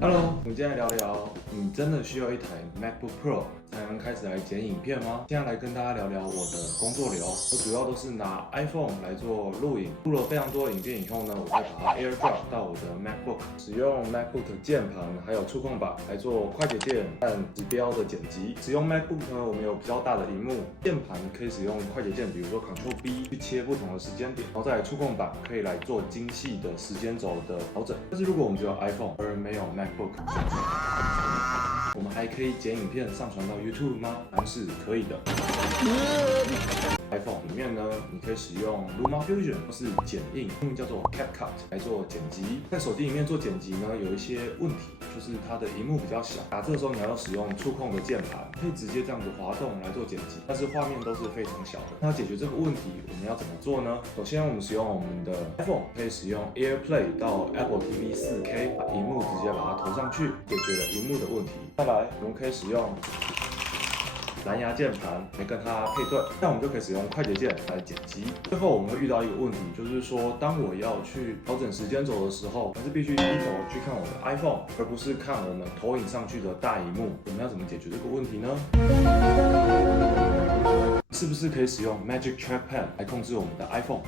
Hello，我们今天来聊聊，你真的需要一台 MacBook Pro 才能开始来剪影片吗？现在来跟大家聊聊我的工作流。我主要都是拿 iPhone 来做录影，录了非常多的影片以后呢，我再把它 AirDrop 到我的 MacBook，使用 MacBook 键盘还有触控板来做快捷键和指标的剪辑。使用 MacBook 呢，我们有比较大的荧幕，键盘可以使用快捷键，比如说 Ctrl B 去切不同的时间点，然后再来触控板可以来做精细的时间轴的调整。但是如果我们只有 iPhone 而没有 MacBook，我们还可以剪影片上传到 YouTube 吗？答案是可以的。iPhone 里面呢，你可以使用 LumaFusion 或是剪映，英文叫做 CapCut 来做剪辑。在手机里面做剪辑呢，有一些问题，就是它的荧幕比较小，打字的时候你还要使用触控的键盘，可以直接这样子滑动来做剪辑，但是画面都是非常小的。那解决这个问题，我们要怎么做呢？首先，我们使用我们的 iPhone 可以使用 AirPlay 到 Apple TV 4K， 把荧幕直接把它投上去，解决了荧幕的问题。再来，我们可以使用蓝牙键盘来跟它配对，那我们就可以使用快捷键来剪辑。最后我们会遇到一个问题，就是说当我要去调整时间轴的时候，还是必须低头去看我的 iPhone， 而不是看我们投影上去的大荧幕。我们要怎么解决这个问题呢？是不是可以使用 Magic Trackpad 来控制我们的 iPhone？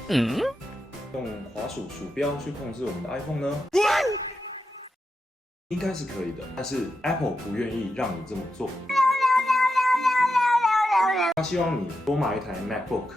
用滑鼠鼠标去控制我们的 iPhone 呢？应该是可以的，但是 Apple 不愿意让你这么做。他希望你多买一台 MacBook，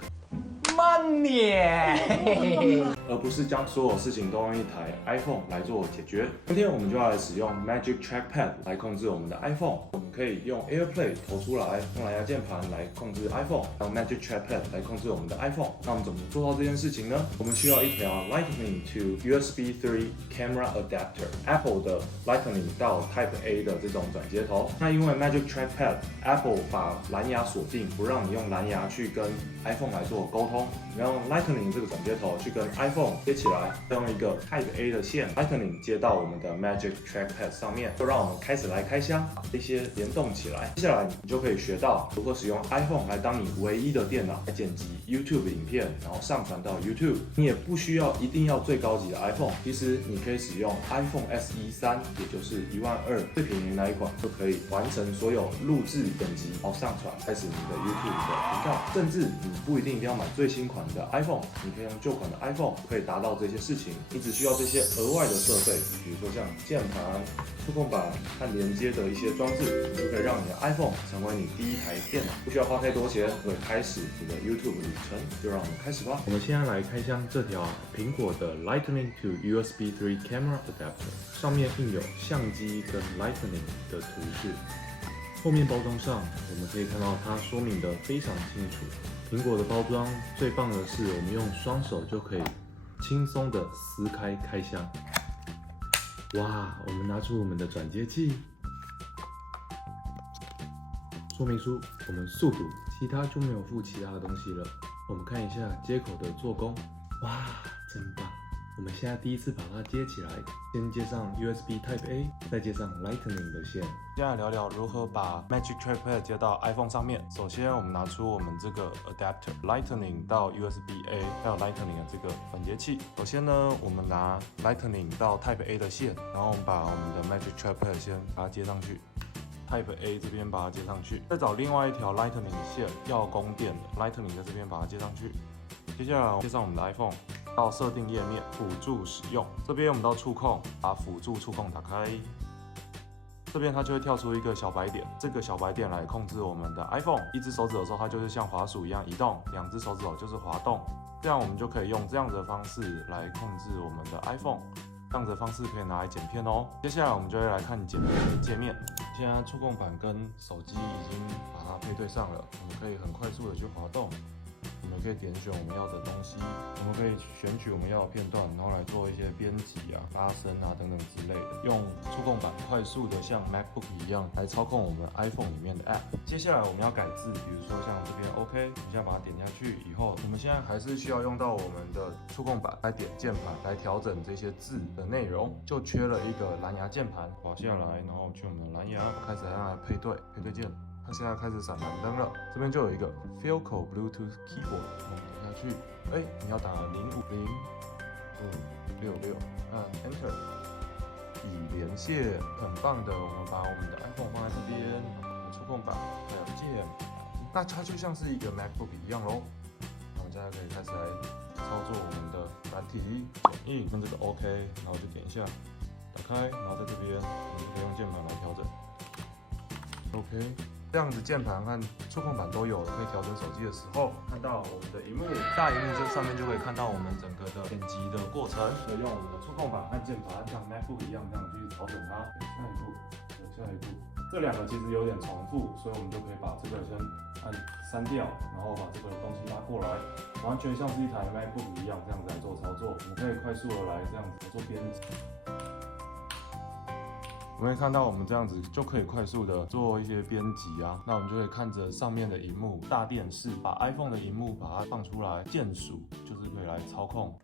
而不是将所有事情都用一台 iPhone 来做解决。今天我们就要来使用 Magic Trackpad 来控制我们的 iPhone。我们可以用 AirPlay 投出来，用蓝牙键盘来控制 iPhone， 用 Magic Trackpad 来控制我们的 iPhone。那我们怎么做到这件事情呢？我们需要一条 Lightning to USB 3 Camera Adapter，Apple 的 Lightning 到 Type A 的这种转接头。那因为 Magic Trackpad，Apple 把蓝牙锁定，不让你用蓝牙去跟 iPhone 来做沟通。你要用 Lightning 这个转接头去跟 iPhone 接起来，再用一个 Type A 的线 Lightning 接到我们的 Magic Trackpad 上面，就让我们开始来开箱，把这些联动起来。接下来你就可以学到如何使用 iPhone 来当你唯一的电脑来剪辑 YouTube 影片，然后上传到 YouTube。你也不需要一定要最高级的 iPhone， 其实你可以使用 iPhone SE 3，也就是12000最便宜的那一款，就可以完成所有录制、剪辑，然后上传，开始你的 YouTube 的频道。甚至你不一定要买最新款的 iPhone， 你可以用旧款的 iPhone， 可以达到这些事情。你只需要这些额外的设备，比如说像键盘、触控板和连接的一些装置，你就可以让你的 iPhone 成为你第一台电脑，不需要花太多钱，可以开始你的 YouTube 旅程。就让我们开始吧。我们现在来开箱这条苹果的 Lightning to USB 3 Camera Adapter， 上面印有相机跟 Lightning 的图示。后面包装上，我们可以看到它说明的非常清楚。苹果的包装最棒的是，我们用双手就可以轻松的撕开开箱。哇，我们拿出我们的转接器，说明书，我们速读，其他就没有附其他的东西了。我们看一下接口的做工，哇，真棒！我们现在第一次把它接起来，先接上 USB Type A， 再接上 Lightning 的线。接下来聊聊如何把 Magic Trackpad 接到 iPhone 上面。首先，我们拿出我们这个 Adapter Lightning 到 USB A， 还有 Lightning 的这个转接器。首先呢，我们拿 Lightning 到 Type A 的线，然后我们把我们的 Magic Trackpad 先把它接上去。Type A 这边把它接上去，再找另外一条 Lightning 线要供电的 Lightning 在这边把它接上去。接下来接上我们的 iPhone， 到设定页面辅助使用，这边我们到触控，把辅助触控打开，这边它就会跳出一个小白点，这个小白点来控制我们的 iPhone。一只手指头的时候，它就是像滑鼠一样移动；两只手指头就是滑动，这样我们就可以用这样的方式来控制我们的 iPhone。这样子的方式可以拿来剪片哦。接下来我们就会来看剪片的界面。现在触控板跟手机已经把它配对上了，我们可以很快速的去滑动。我们可以点选我们要的东西，我们可以选取我们要的片段，然后来做一些编辑啊、拉伸啊等等之类的。用触控板快速的像 MacBook 一样来操控我们 iPhone 里面的 App。接下来我们要改字，比如说像这边 OK， 你现在把它点下去以后，我们现在还是需要用到我们的触控板来点键盘来调整这些字的内容，就缺了一个蓝牙键盘。滑下来，然后去我们的蓝牙，开始让它配对键。它现在开始闪蓝灯了，这边就有一个 Philco Bluetooth Keyboard， 我们点下去，你要打050-566，按 Enter，已连线，很棒的。我们把我们的 iPhone 放在这边，触控板还有键，那它就像是一个 MacBook 一样咯。那我们现在可以开始来操作我们的软体剪映，用这个 OK， 然后就点一下，打开，然后在这边我们可以用键盘来调整 OK。这样子键盘和触控板都有，可以调整手机的时候，看到我们的荧幕，大荧幕这上面就可以看到我们整个的剪辑的过程。所以用我们的触控板和键盘像 MacBook 一样这样去调整它。下一步，下一步，这两个其实有点重复，所以我们就可以把这个先按删掉，然后把这个东西拉过来，完全像是一台 MacBook 一样这样子来做操作。我们可以快速的来这样子做编辑。我们可以看到，我们这样子就可以快速的做一些编辑啊。那我们就可以看着上面的荧幕，大电视，把 iPhone 的荧幕把它放出来，键鼠就是可以来操控，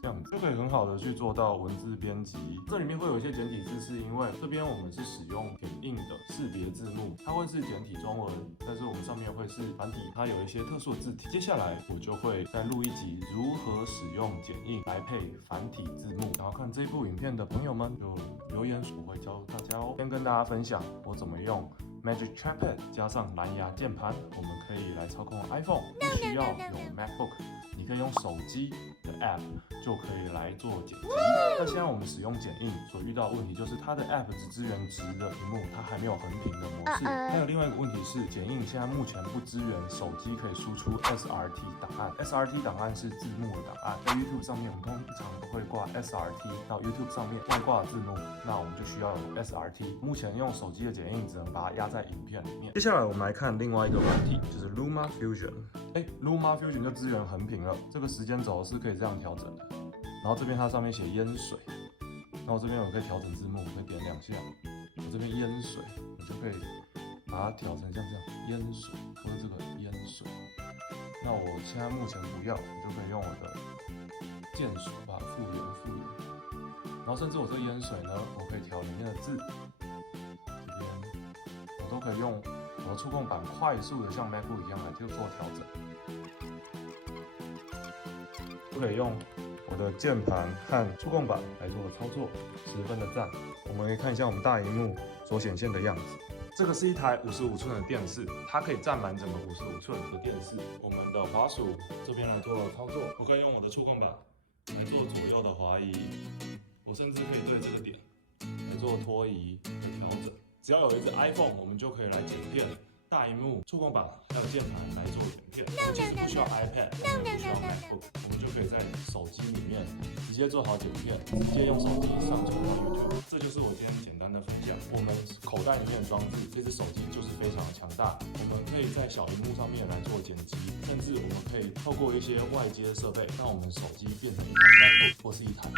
这样子就可以很好的去做到文字编辑。这里面会有一些简体字，是因为这边我们是使用点映的识别字幕，它会是简体中文，但是我们上面会是繁体，它有一些特殊的字体。接下来我就会再录一集如何使用剪映来配繁体字幕。然后看这部影片的朋友们就留言，我会教大家哦。先跟大家分享我怎么用 Magic Trackpad 加上蓝牙键盘，我们可以来操控 iPhone， 不需要有 MacBook， 你可以用手机的 App 就可以来做剪辑。那现在我们使用剪映所遇到的问题就是它的 App 只支援直的屏幕，它还没有横屏的模式。还有另外一个问题是，剪映现在目前不支援手机可以输出 SRT 档案。SRT 档案是字幕的档案，在 YouTube 上面我们通常都会挂 SRT 到 YouTube 上面外挂字幕，那我们就需要有 SRT。目前用手机的剪映只能把它压在影片里面。接下来我们来看另外一个软体，就是 Luma Fusion。Luma Fusion 就支援横屏了，这个时间轴是可以这样调整的。然后这边它上面写淹水，然后这边我可以调整字幕，我可以点2下，我这边淹水，我就可以把它调成像这样淹水，或者这个淹水。那我现在目前不要，我就可以用我的键鼠把它复原。然后甚至我这个淹水呢，我可以调里面的字，这边我都可以用我的触控板快速的像 MacBook 一样来做调整。都可以用我的键盘和触控板来做操作，十分的赞。我们可以看一下我们大荧幕所显现的样子。这个是一台55寸的电视，它可以占满整个55寸的电视。我们的滑鼠这边来做操作，我可以用我的触控板来做左右的滑移，我甚至可以对这个点来做拖移的调整。只要有一只 iPhone， 我们就可以来剪片。大荧幕、触控板还有键盘来做影片，其实不需要 iPad， 不需要 MacBook， 我们就可以在手机里面直接做好剪片，直接用手机上传到 YouTube。这就是我今天简单的分享。我们口袋里面的装置，这只手机就是非常的强大，我们可以在小荧幕上面来做剪辑，甚至我们可以透过一些外接设备，让我们手机变成一台 MacBook 或是一台